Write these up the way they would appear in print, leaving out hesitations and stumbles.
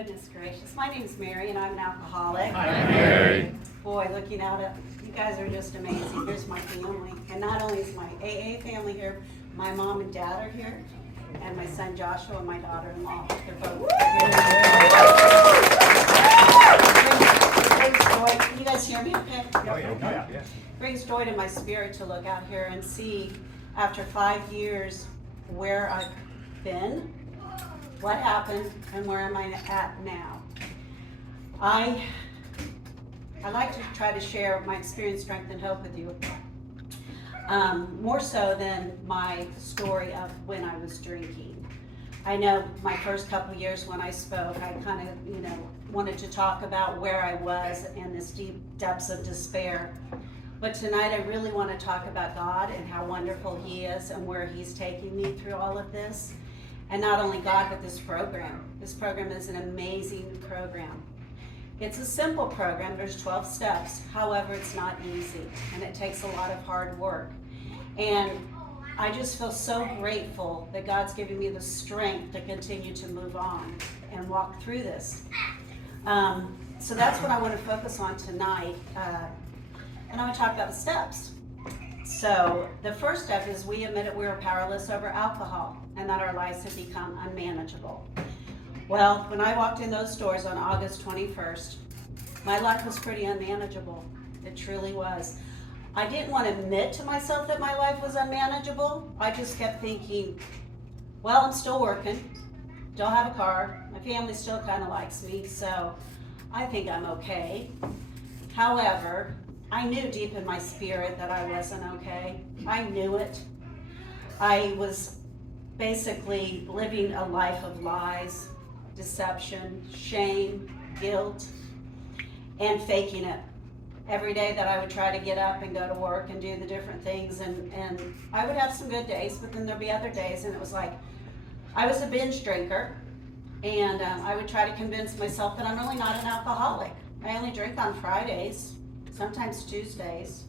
Goodness gracious. My name's Mary and I'm an alcoholic. Hi, Mary. Boy, looking out at you guys are just amazing. Here's my family. And not only is my AA family here, my mom and dad are here, and my son Joshua and my daughter-in-law. They're both here. Brings joy. Can you guys hear me okay? Oh, yeah. Brings joy to my spirit to look out here and see, after 5 years, where I've been, what happened, and where am I at now. I like to try to share my experience, strength, and hope with you. More so than my story of when I was drinking. I know my first couple years when I spoke, I kind of, wanted to talk about where I was in this deep depths of despair. But tonight I really want to talk about God and how wonderful He is and where He's taking me through all of this. And not only God, but this program. This program is an amazing program. It's a simple program. There's 12 steps. However, it's not easy, and it takes a lot of hard work. And I just feel so grateful that God's giving me the strength to continue to move on and walk through this. So that's what I want to focus on tonight. And I want to talk about the steps. So the first step is we admitted we were powerless over alcohol and that our lives had become unmanageable. Well, when I walked in those doors on August 21st, my life was pretty unmanageable. It truly was. I didn't want to admit to myself that my life was unmanageable. I just kept thinking, well, I'm still working, still have a car, my family still kind of likes me, so I think I'm okay. However, I knew deep in my spirit that I wasn't okay. I knew it. I was basically living a life of lies, deception, shame, guilt, and faking it. Every day that I would try to get up and go to work and do the different things, and I would have some good days, but then there'd be other days, and it was like, I was a binge drinker, and I would try to convince myself that I'm really not an alcoholic. I only drink on Fridays, sometimes Tuesdays,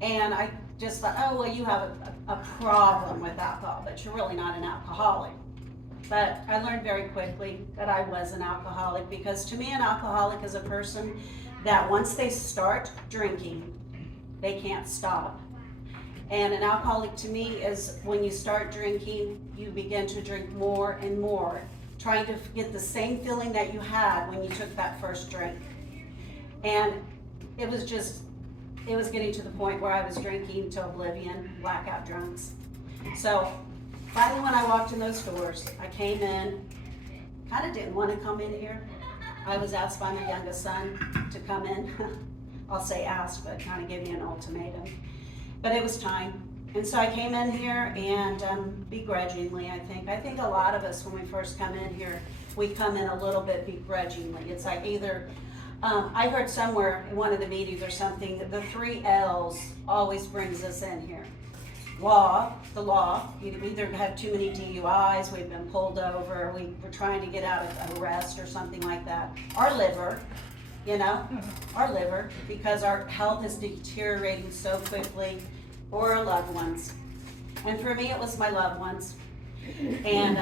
and I just thought, oh, well, you have a problem with alcohol, but you're really not an alcoholic. But I learned very quickly that I was an alcoholic, because to me, an alcoholic is a person that once they start drinking, they can't stop. And an alcoholic to me is when you start drinking, you begin to drink more and more, trying to get the same feeling that you had when you took that first drink. And it was getting to the point where I was drinking to oblivion, blackout drunks. So finally when I walked in those doors, I came in, kind of didn't want to come in here. I was asked by my youngest son to come in. I'll say asked, but kind of gave me an ultimatum. But it was time. And so I came in here, and begrudgingly, I think a lot of us, when we first come in here, we come in a little bit begrudgingly. It's like either, I heard somewhere in one of the meetings or something, that the 3 L's always brings us in here. The law, you either have too many DUIs, we've been pulled over, we were trying to get out of arrest or something like that. Our liver, our liver, because our health is deteriorating so quickly, or our loved ones. And for me, it was my loved ones. And,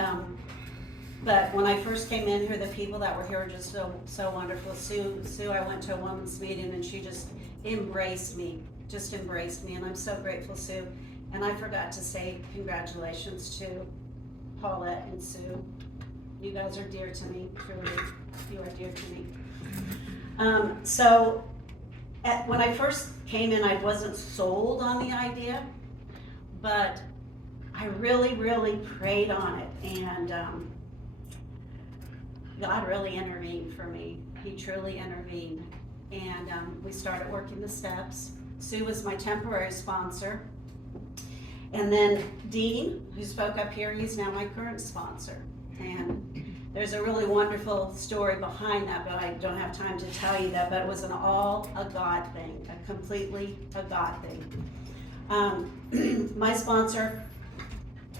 but when I first came in here, the people that were here were just so wonderful. Sue, I went to a women's meeting and she just embraced me, and I'm so grateful, Sue. And I forgot to say congratulations to Paulette and Sue. You guys are dear to me, truly. You are dear to me. When I first came in, I wasn't sold on the idea, but I really, really prayed on it, and God really intervened for me. He truly intervened, and we started working the steps. Sue was my temporary sponsor. And then Dean, who spoke up here, he's now my current sponsor. And there's a really wonderful story behind that, but I don't have time to tell you that, but it was all a God thing, completely a God thing. My sponsor,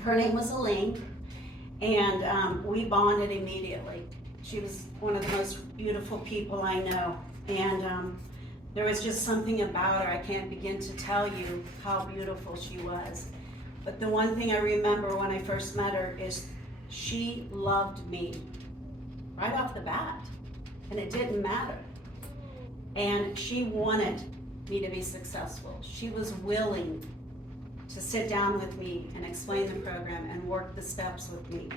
her name was Elaine, and we bonded immediately. She was one of the most beautiful people I know, and there was just something about her. I can't begin to tell you how beautiful she was. But the one thing I remember when I first met her is she loved me. right off the bat. And it didn't matter. And she wanted me to be successful. She was willing to sit down with me and explain the program and work the steps with me.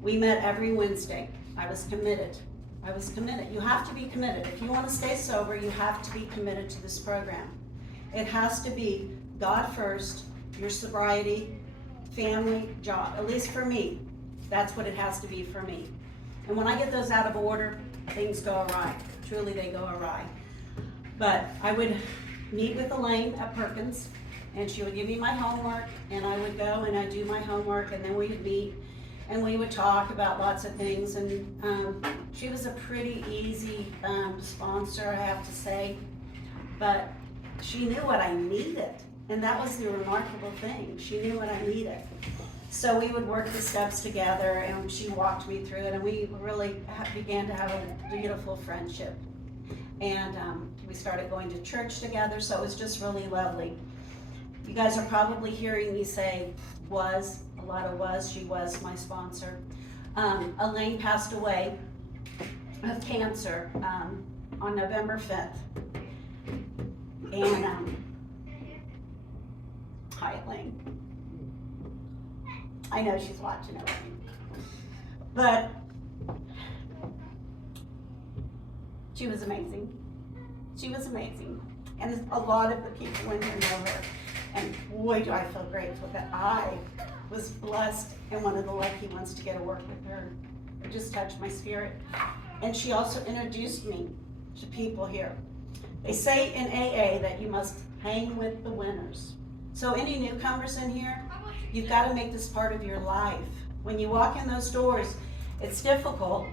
We met every Wednesday. I was committed. I was committed. You have to be committed. If you want to stay sober, you have to be committed to this program. It has to be God first, your sobriety, family, job. At least for me, that's what it has to be for me. And when I get those out of order, things go awry. Truly, they go awry. But I would meet with Elaine at Perkins, and she would give me my homework, and I would go and I'd do my homework, and then we would meet, and we would talk about lots of things. And she was a pretty easy sponsor, I have to say, but she knew what I needed, and that was the remarkable thing. She knew what I needed. So we would work the steps together, and she walked me through it, and we really began to have a beautiful friendship. And we started going to church together, so it was just really lovely. You guys are probably hearing me say was, a lot of was, she was my sponsor. Elaine passed away of cancer on November 5th. And, hi Elaine. I know she's watching Elaine. But she was amazing. She was amazing. And a lot of the people in here know her. And boy, do I feel grateful that I was blessed and one of the lucky ones to get to work with her. It just touched my spirit. And she also introduced me to people here. They say in AA that you must hang with the winners. So any newcomers in here, you've got to make this part of your life. When you walk in those doors, it's difficult.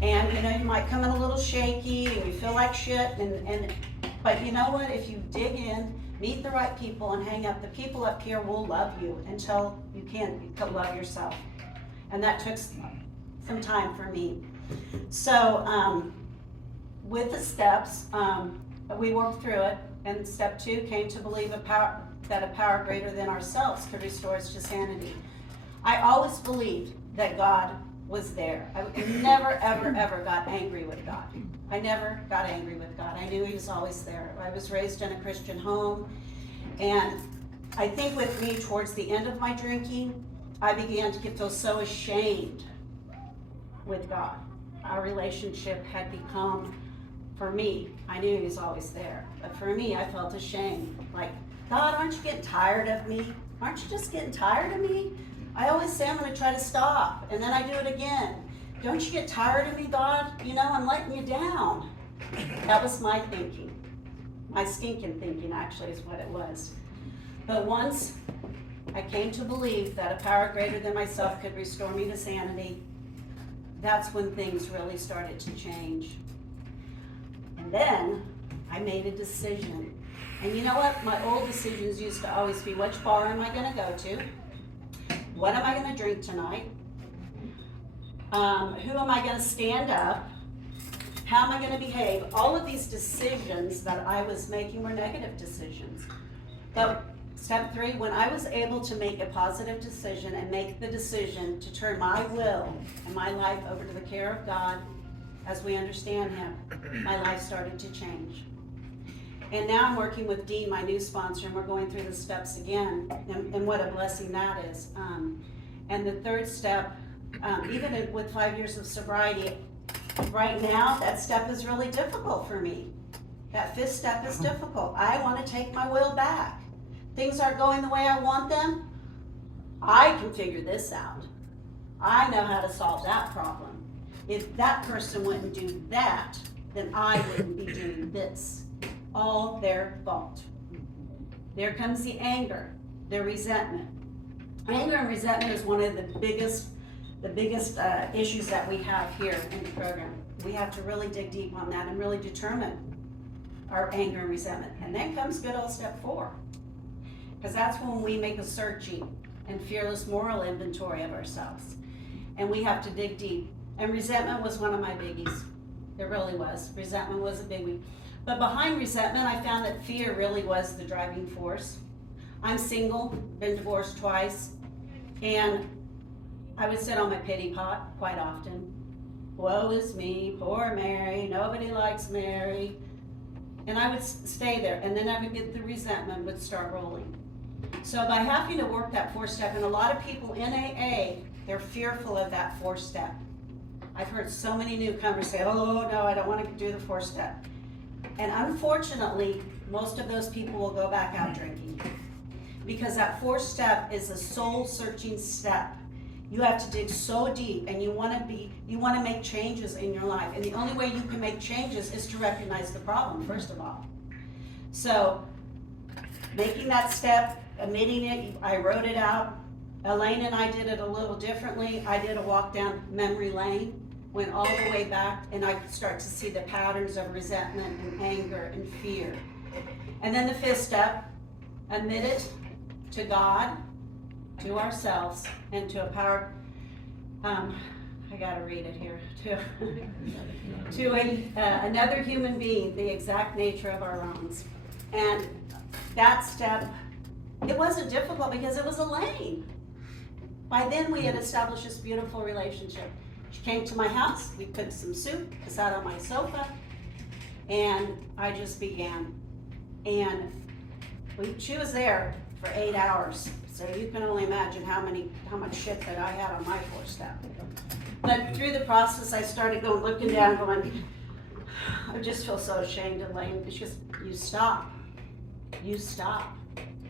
And you know, you might come in a little shaky and you feel like shit, but you know what, if you dig in, meet the right people and hang up, the people up here will love you until you can love yourself. And that took some time for me. So with the steps, we worked through it, and step 2 came to believe that a power greater than ourselves could restore us to sanity. I always believed that God was there. I never, ever, ever got angry with God. I never got angry with God. I knew He was always there. I was raised in a Christian home, and I think with me, towards the end of my drinking, I began to feel so ashamed with God. Our relationship had become, for me, I knew He was always there, but for me, I felt ashamed. Like, God, aren't you getting tired of me? Aren't you just getting tired of me? I always say I'm going to try to stop, and then I do it again. Don't you get tired of me, God? You know, I'm letting you down. That was my thinking. My stinking thinking, actually, is what it was. But once I came to believe that a power greater than myself could restore me to sanity, that's when things really started to change. And then I made a decision. And you know what? My old decisions used to always be, which bar am I going to go to? What am I going to drink tonight? Who am I going to stand up? How am I going to behave? All of these decisions that I was making were negative decisions. But step 3, when I was able to make a positive decision and make the decision to turn my will and my life over to the care of God as we understand Him, my life started to change. And now I'm working with Dean, my new sponsor, and we're going through the steps again, and what a blessing that is. And the third step, even with 5 years of sobriety, right now, that step is really difficult for me. That 5th step is difficult. I want to take my will back. Things aren't going the way I want them. I can figure this out. I know how to solve that problem. If that person wouldn't do that, then I wouldn't be doing this. All their fault. There comes the anger, the resentment. Anger and resentment is one of the biggest issues that we have here in the program. We have to really dig deep on that and really determine our anger and resentment. And then comes good old step 4, because that's when we make a searching and fearless moral inventory of ourselves. And we have to dig deep. And resentment was one of my biggies. It really was. Resentment was a biggie. But behind resentment, I found that fear really was the driving force. I'm single, been divorced twice, and I would sit on my pity pot quite often. woe is me, poor Mary, nobody likes Mary. And I would stay there, and then I would get the resentment would start rolling. So by having to work that 4-step, and a lot of people in AA, they're fearful of that 4-step. I've heard so many newcomers say, oh no, I don't want to do the 4-step. And unfortunately, most of those people will go back out drinking. Because that 4-step is a soul-searching step. You have to dig so deep, and you want to make changes in your life. And the only way you can make changes is to recognize the problem, first of all. So, making that step, admitting it, I wrote it out. Elaine and I did it a little differently. I did a walk down memory lane, went all the way back, and I could start to see the patterns of resentment and anger and fear. And then the 5th step, admit it to God, to ourselves, and to a power, I gotta read it here, to another human being, the exact nature of our wrongs. And that step, it wasn't difficult because it was Elaine. By then we had established this beautiful relationship. She came to my house, we cooked some soup, I sat on my sofa, and I just began. And she was there for 8 hours. So you can only imagine how much shit that I had on my 4-step. But through the process, I started looking down, going, I just feel so ashamed, Elaine. She goes, you stop.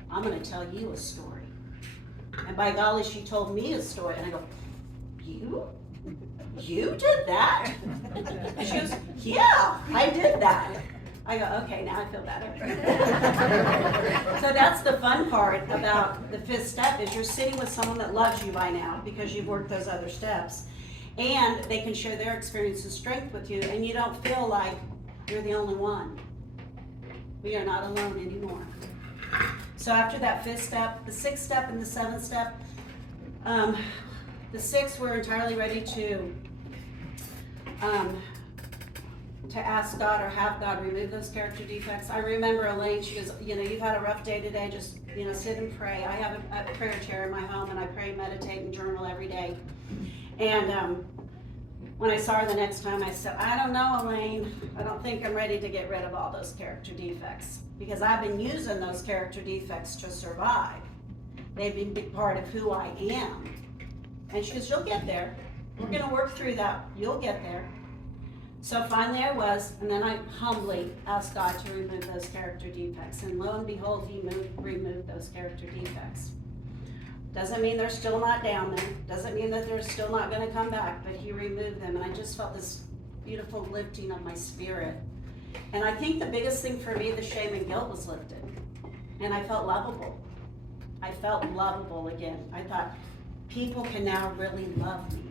I'm gonna tell you a story. And by golly, she told me a story. And I go, you did that? And she goes, yeah, I did that. I go, okay, now I feel better. So that's the fun part about the 5th step is you're sitting with someone that loves you by now because you've worked those other steps. And they can share their experience and strength with you, and you don't feel like you're the only one. We are not alone anymore. So after that 5th step, the 6th step and the 7th step, the 6th we're entirely ready to ask God or have God remove those character defects. I remember Elaine, she goes, you've had a rough day today, just, sit and pray. I have a prayer chair in my home, and I pray, meditate, and journal every day. And when I saw her the next time, I said, I don't know, Elaine, I don't think I'm ready to get rid of all those character defects, because I've been using those character defects to survive. They've been a big part of who I am. And she goes, you'll get there. We're going to work through that. You'll get there. So finally I was, and then I humbly asked God to remove those character defects. And lo and behold, He removed those character defects. Doesn't mean they're still not down there. Doesn't mean that they're still not going to come back, but He removed them. And I just felt this beautiful lifting of my spirit. And I think the biggest thing for me, the shame and guilt was lifted. And I felt lovable. I felt lovable again. I thought, people can now really love me.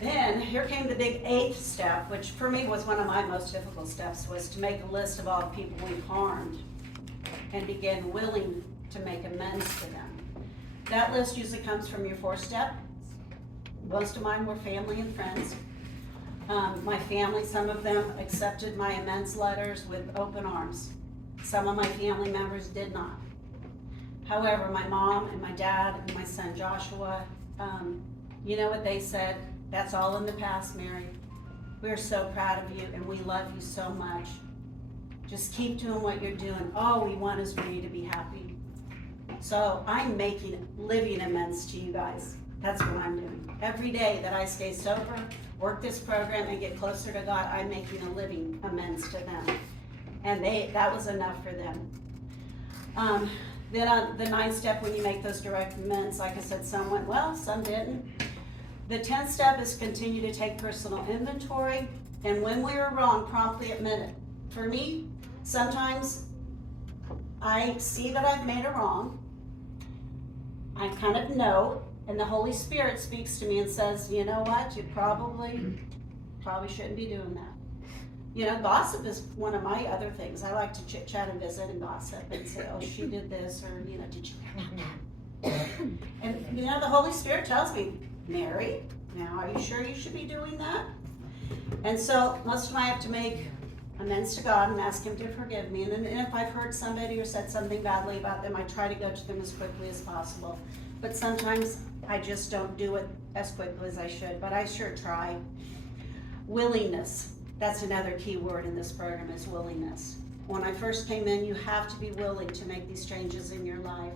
Then here came the big 8th step, which for me was one of my most difficult steps, was to make a list of all the people we've harmed and begin willing to make amends to them. That list usually comes from your 4th step. Most of mine were family and friends. My family, some of them accepted my amends letters with open arms. Some of my family members did not. However, my mom and my dad and my son Joshua, you know what they said? That's all in the past, Mary. We're so proud of you and we love you so much. Just keep doing what you're doing. All we want is for you to be happy. So I'm living amends to you guys. That's what I'm doing. Every day that I stay sober, work this program, and get closer to God, I'm making a living amends to them. And that was enough for them. Then on the 9th step, when you make those direct amends, like I said, some went well, some didn't. The 10th step is continue to take personal inventory, and when we are wrong, promptly admit it. For me, sometimes I see that I've made a wrong. I kind of know, and the Holy Spirit speaks to me and says, you know what, you probably shouldn't be doing that. Gossip is one of my other things. I like to chit chat and visit and gossip and say, oh, she did this, or, did you hear that? And, the Holy Spirit tells me, Mary, now are you sure you should be doing that? And so most of the time I have to make amends to God and ask Him to forgive me. And if I've hurt somebody or said something badly about them, I try to go to them as quickly as possible. But sometimes I just don't do it as quickly as I should, but I sure try. Willingness, that's another key word in this program, is willingness. When I first came in, you have to be willing to make these changes in your life.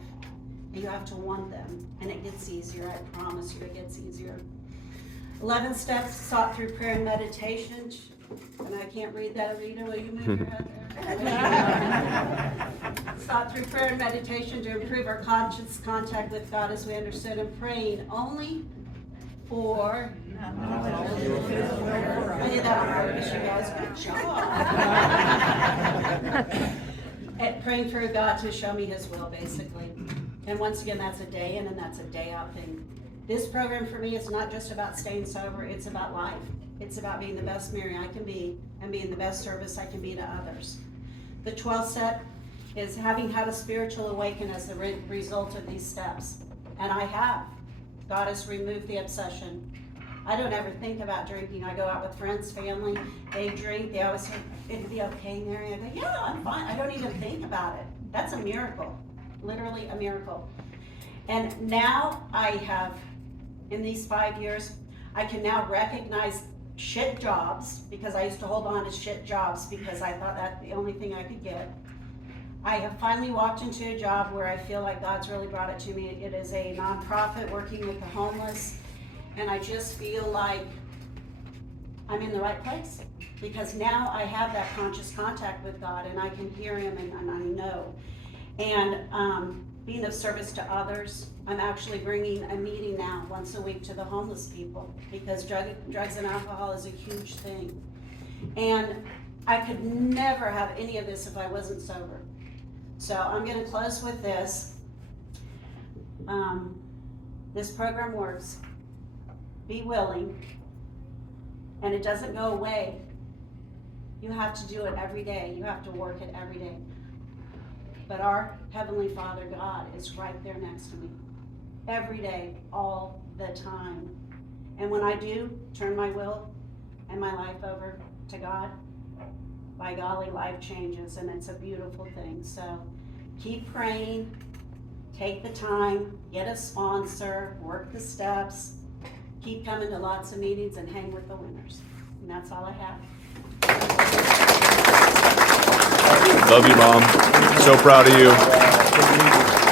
And you have to want them, and it gets easier, I promise you, it gets easier. 11 steps sought through prayer and meditation. And I can't read that, Rita, will you move your head there? Sought through prayer and meditation to improve our conscious contact with God as we understood Him, praying only for... I did that on purpose, you guys, good job. And praying for God to show me His will, basically. And once again, that's a day in and that's a day out thing. This program for me is not just about staying sober, it's about life. It's about being the best Mary I can be and being the best service I can be to others. The 12th step is having had a spiritual awakening as the result of these steps. And I have. God has removed the obsession. I don't ever think about drinking. I go out with friends, family, they drink, they always say, it'd be okay, Mary. I go, yeah, I'm fine. I don't even think about it. That's a miracle, literally a miracle. And now I have, in these 5 years, I can now recognize shit jobs, because I used to hold on to shit jobs because I thought that's the only thing I could get. I have finally walked into a job where I feel like God's really brought it to me. It is a nonprofit working with the homeless, and I just feel like I'm in the right place, because now I have that conscious contact with God, and I can hear Him, and I know. And being of service to others, I'm actually bringing a meeting now once a week to the homeless people, because drugs and alcohol is a huge thing. And I could never have any of this if I wasn't sober. So I'm going to close with this. This program works. Be willing. And it doesn't go away. You have to do it every day. You have to work it every day. But our Heavenly Father, God, is right there next to me. Every day, all the time. And when I do turn my will and my life over to God, by golly, life changes, and it's a beautiful thing. So keep praying, take the time, get a sponsor, work the steps, keep coming to lots of meetings, and hang with the winners. And that's all I have. Love you, Mom. So proud of you.